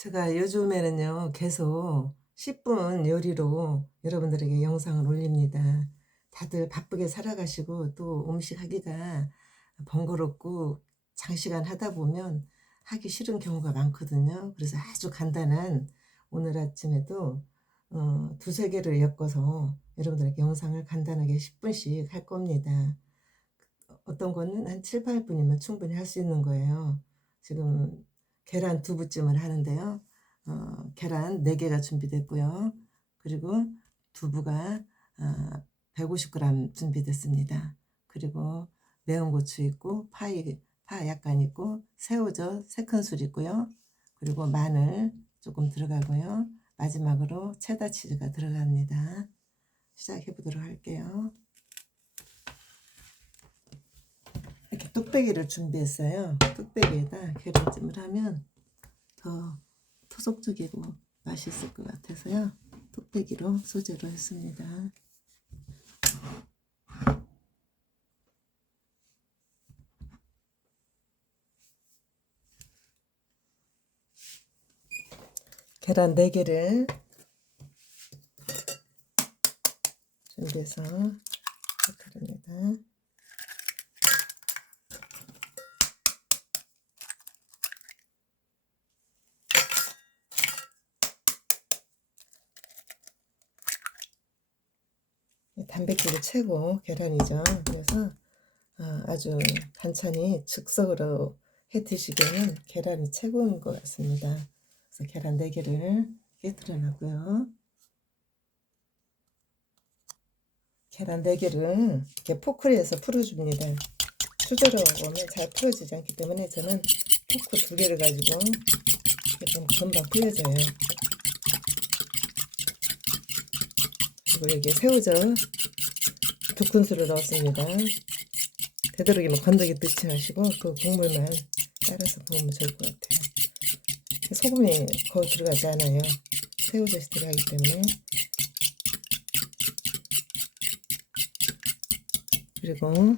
제가 요즘에는요, 계속 10분 요리로 여러분들에게 영상을 올립니다. 다들 바쁘게 살아가시고 또 음식 하기가 번거롭고 장시간 하다 보면 하기 싫은 경우가 많거든요. 그래서 아주 간단한 오늘 아침에도 두세 개를 엮어서 여러분들에게 영상을 간단하게 10분씩 할 겁니다. 어떤 거는 한 7-8분이면 충분히 할 수 있는 거예요. 지금 계란 두부찜을 하는데요. 계란 4 개가 준비됐고요. 그리고 두부가 150 그램 준비됐습니다. 그리고 매운 고추 있고 파 약간 있고 새우젓 3큰술 있고요. 그리고 마늘 조금 들어가고요. 마지막으로 체다 치즈가 들어갑니다. 시작해 보도록 할게요. 이렇게 뚝배기를 준비했어요. 뚝배기에다 계란찜을 하면 더 토속적이고 맛있을 것 같아서요. 뚝배기로 소재로 했습니다. 계란 4개를 준비해서 바릅니다. 단백질이 최고 계란이죠. 그래서 아주 반찬이 즉석으로 해 드시기에는 계란이 최고인 것 같습니다. 그래서 계란 4개를 깨뜨려 놨고요. 계란 4개를 이렇게 포크리에서 풀어줍니다. 수저로 오면 잘 풀어지지 않기 때문에 저는 포크 2개를 가지고 좀 금방 풀려져요. 그리고 여기 새우젓 2큰술을 넣었습니다. 되도록이면 건더기 넣지 마시고 그 국물만 따라서 부으면 좋을 것 같아요. 소금이 거의 들어가지 않아요. 새우젓이 들어가기 때문에. 그리고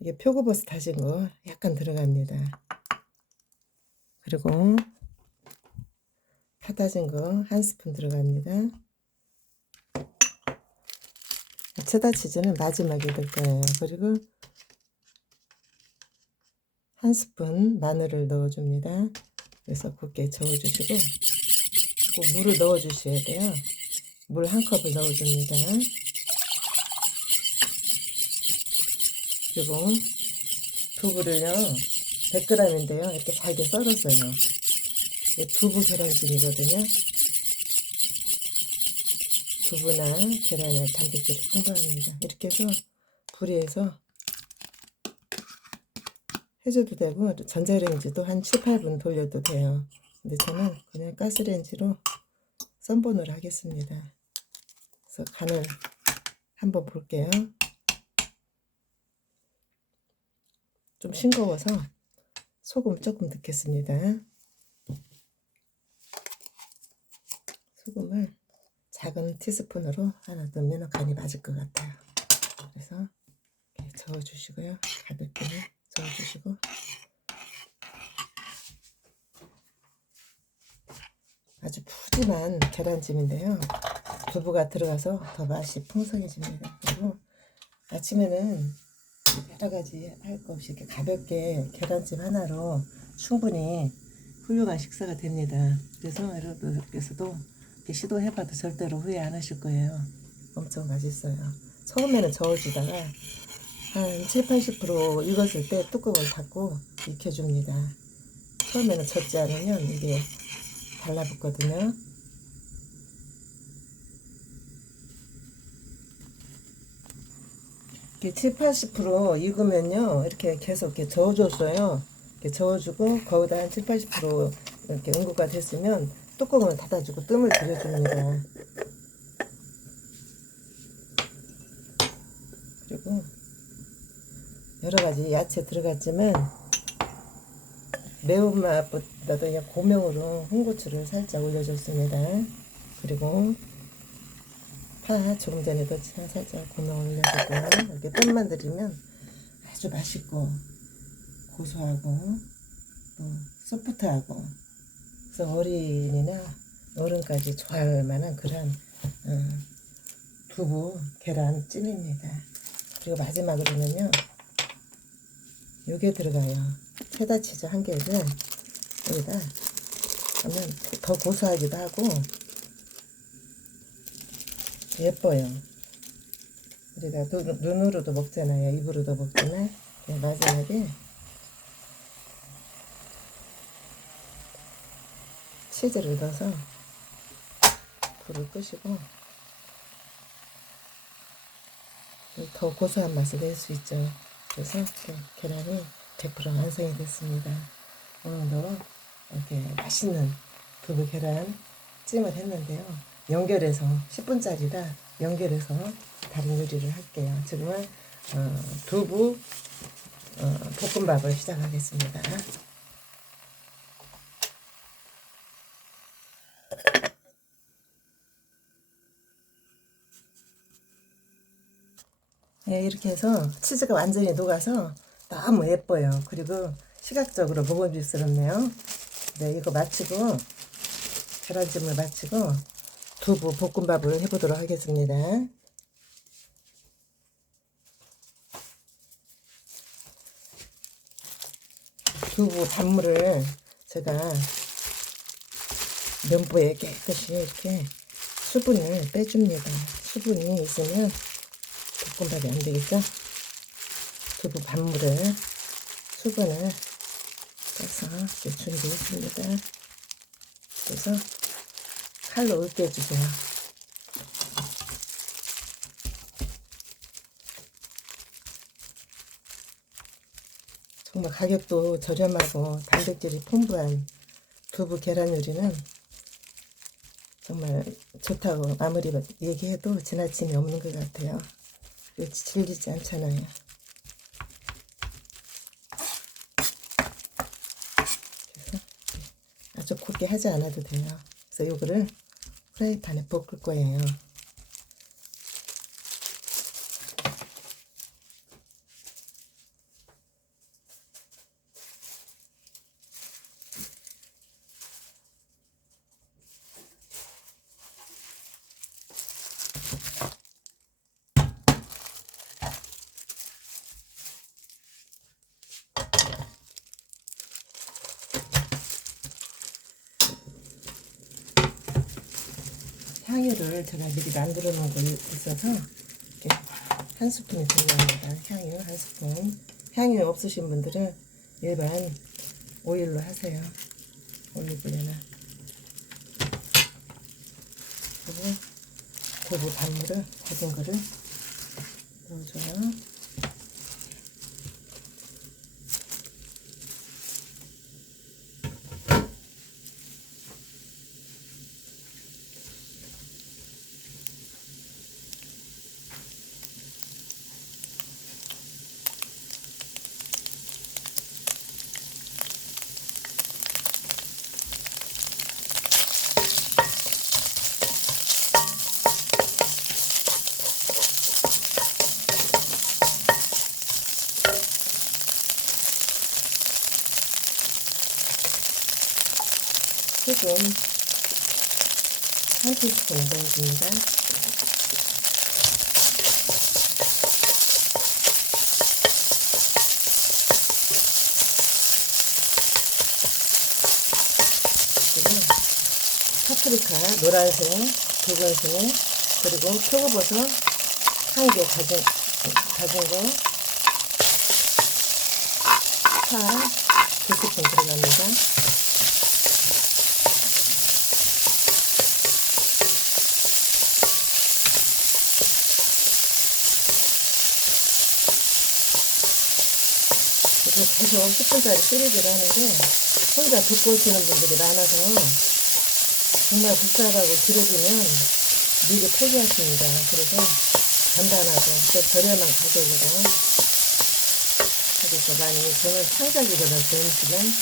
이게 표고버섯 다진 거 약간 들어갑니다. 그리고 파 다진 거 1스푼 들어갑니다. 체다 치즈는 마지막에 넣을 거예요. 그리고 1스푼 마늘을 넣어줍니다. 그래서 곱게 저어주시고 꼭 물을 넣어주셔야 돼요. 물 1컵을 넣어줍니다. 그리고 두부를요 100g인데요 이렇게 잘게 썰었어요. 두부 계란찜이거든요. 두부나 계란에 단백질이 풍부합니다. 이렇게 해서 불에서 해줘도 되고 전자레인지도 한 7-8분 돌려도 돼요. 근데 저는 그냥 가스레인지로 썬본으로 하겠습니다. 그래서 간을 한번 볼게요. 좀 싱거워서 소금 조금 넣겠습니다. 소금을 작은 티스푼으로 하나 넣으면 간이 맞을 것 같아요. 그래서 이렇게 저어주시고요. 가볍게 저어주시고 아주 푸짐한 계란찜인데요. 두부가 들어가서 더 맛이 풍성해집니다. 그리고 아침에는 여러 가지 할 거 없이 이렇게 가볍게 계란찜 하나로 충분히 훌륭한 식사가 됩니다. 그래서 여러분께서도 이렇게 시도해봐도 절대로 후회 안 하실 거예요. 엄청 맛있어요. 처음에는 저어주다가 한 70-80% 익었을 때 뚜껑을 닫고 익혀줍니다. 처음에는 젖지 않으면 이게 달라붙거든요. 이렇게 70-80% 익으면요 이렇게 계속 이렇게 저어줬어요. 이렇게 저어주고 거기다 한 70-80% 이렇게 응고가 됐으면 뚜껑을 닫아주고 뜸을 들여줍니다. 그리고 여러가지 야채 들어갔지만 매운맛보다도 그냥 고명으로 홍고추를 살짝 올려줬습니다. 그리고 파 조금 전에도 살짝 고명 올려주고요. 이렇게 뜸만 들이면 아주 맛있고 고소하고 소프트하고 그래서 어린이나 어른까지 좋아할 만한 그런 두부 계란찜입니다. 그리고 마지막으로는요, 요게 들어가요. 체다 치즈 한 개를 여기다 하면 더 고소하기도 하고 예뻐요. 우리가 눈으로도 먹잖아요. 입으로도 먹지만 마지막에 치즈를 넣어서 불을 끄시고 더 고소한 맛을 낼 수 있죠. 그래서 계란이 100% 완성이 됐습니다. 오늘도 이렇게 맛있는 두부 계란 찜을 했는데요. 연결해서 10분짜리라 연결해서 다른 요리를 할게요. 지금은 두부 볶음밥을 시작하겠습니다. 네, 이렇게 해서 치즈가 완전히 녹아서 너무 예뻐요. 그리고 시각적으로 먹음직스럽네요. 네, 이거 마치고 계란찜을 마치고 두부 볶음밥을 해보도록 하겠습니다. 두부 단물을 제가 면보에 깨끗이 이렇게 수분을 빼줍니다. 수분이 있으면 볶음밥이 안 되겠죠? 두부 반물을 수분을 빼서 이렇게 준비했습니다. 그래서 칼로 으깨주세요. 정말 가격도 저렴하고 단백질이 풍부한 두부 계란 요리는 정말 좋다고 아무리 얘기해도 지나침이 없는 것 같아요. 질리지 않잖아요. 그래서 아주 곱게 하지 않아도 돼요. 그래서 요거를 프라이팬에 볶을 거예요. 향유를 제가 미리 만들어 놓은 거 있어서 이렇게 한 스푼이 들어갑니다. 향유 한 스푼. 향유 없으신 분들은 일반 오일로 하세요. 올리브유나. 그리고 두부 단물을 다진 거를 넣어줘요. 소금 한 티스푼 넣어줍니다. 그리고 파프리카 노란색, 붉은색, 그리고 표고버섯 한 개 다진 거, 파 2스푼 들어갑니다. 계속 10분짜리 시리즈를 하는데 혼자 듣고 오시는 분들이 많아서 정말 복잡하고 길어지면 미리 포기하십니다. 그래서 간단하고 또 저렴한 가격으로 그래서 많이 저는 창작이거든요. 그 음식은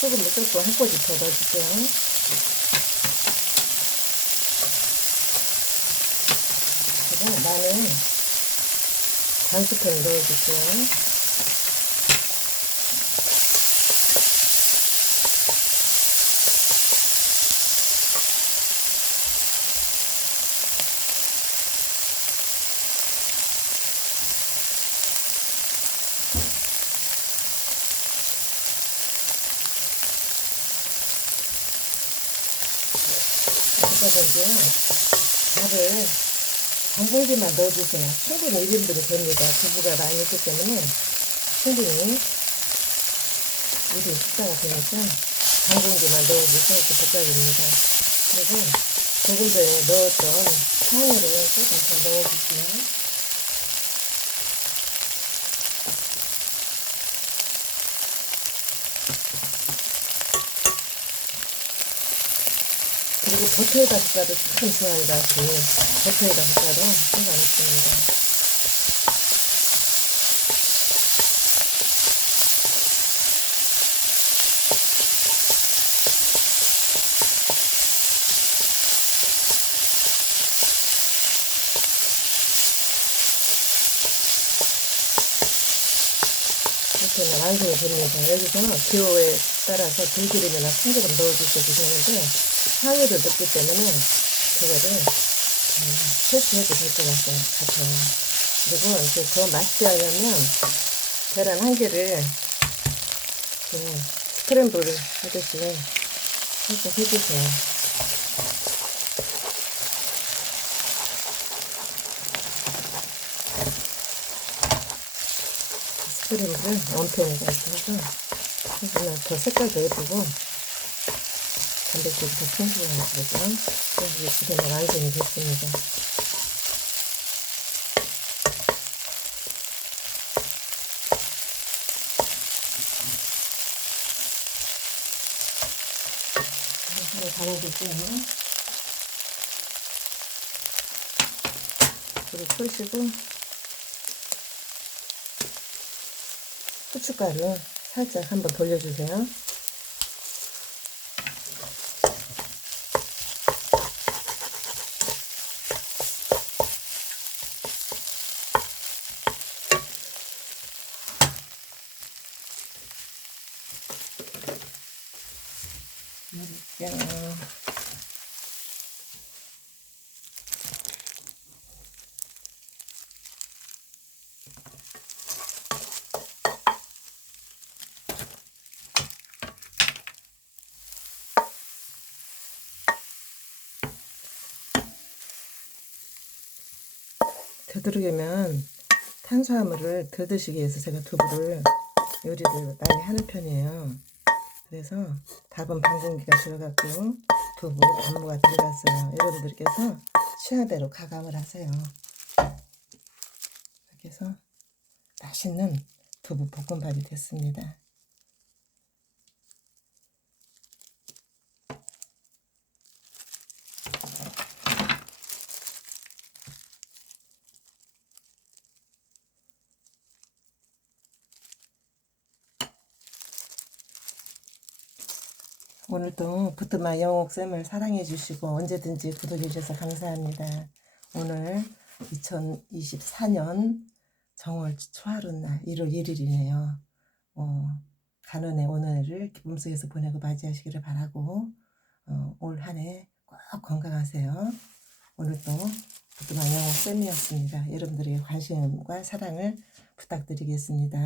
소금을 조금 한 꼬집 더 넣어줄게요. 그리고 마늘 반 스푼 넣어줄게요. 그러든지요. 밥을 반 공기만 넣어주세요. 충분히 1인분이 됩니다. 두부가 많이 있기 때문에 충분히 1인 식사가 되니까 반 공기만 넣어주세요. 이렇게 볶아줍니다. 그리고 조금 전에 넣었던 향을 조금 더 넣어주세요. 그리고 버터에다 볶아도 참 좋아요. 맛이 버터에다 볶아도 상관없습니다. 이렇게 완성이 됩니다. 여기서 기호에 따라서 들기름이나 참기름 넣어주셔도 되는데 향유를 넣기 때문에 그거를 패스해도 될 것 같아요. 그리고 이제 더 맛있게 하려면 계란 한 개를 스크램블 하듯이 살짝 해주세요. 스크램블을 원팬에다 해서 해주면 더 색깔도 예쁘고 단백질이 더 풍부하거든요. 이게 지금 완성이 됐습니다. 하나 달아줄게요. 그리고 끄시고 후춧가루 살짝 한번 돌려주세요. 넣을게요. 되도록이면 탄수화물을 덜 드시기 위해서 제가 두부를 요리를 많이 하는 편이에요. 그래서 밥은 반 공기가 들어갔고 두부 반무가 들어갔어요. 여러분들께서 취향대로 가감을 하세요. 이렇게 해서 맛있는 두부 볶음밥이 됐습니다. 오늘도 부뚜마 영옥쌤을 사랑해 주시고 언제든지 구독해 주셔서 감사합니다. 오늘 2024년 정월 초하룻날 1월 1일이네요. 가는의 오늘을 기쁨 속에서 보내고 맞이하시기를 바라고 올 한 해 꼭 건강하세요. 오늘도 부뚜마 영옥쌤이었습니다. 여러분들의 관심과 사랑을 부탁드리겠습니다.